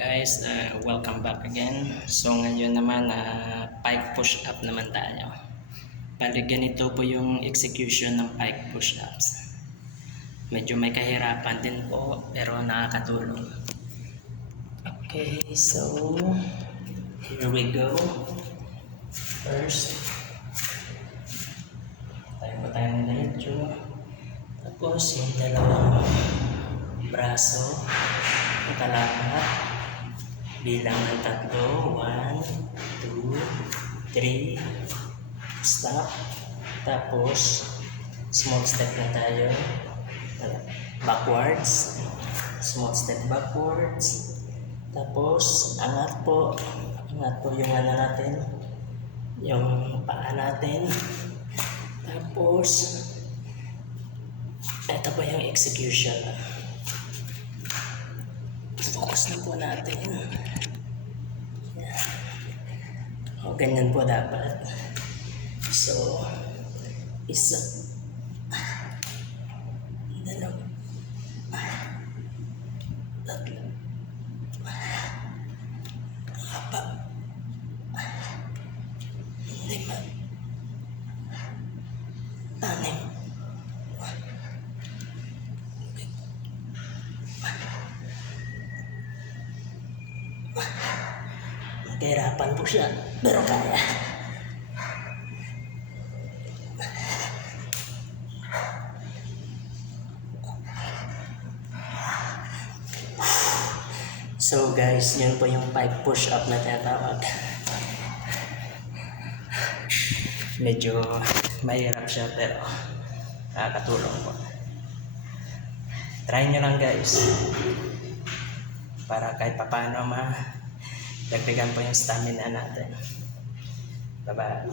Guys, welcome back again. So ngayon naman, pike push-up naman tayo. Bali ganito po yung execution ng pike push-ups. Medyo may kahirapan din po, pero nakakatulong. Okay, so here we go. First, tayo ng diretso. Tapos yung dalawang braso, nakalapat. Bilang ng 3, 1, 2, 3, stop. Tapos small step na tayo, backwards, small step backwards. Tapos angat po yung ano natin, yung paa natin. Tapos ito po yung execution. Focus na po natin. O, ganyan po dapat. So, isa, dalawa, tatlo, apat, 5, 6, 7. Kahirapan po siya, pero kaya. So guys, yun po yung pike push-up na tinatawag. Medyo mahirap siya, pero nakakatulong po. Try nyo lang guys, para kahit paano dagdagan po yung stamina natin. Bye-bye.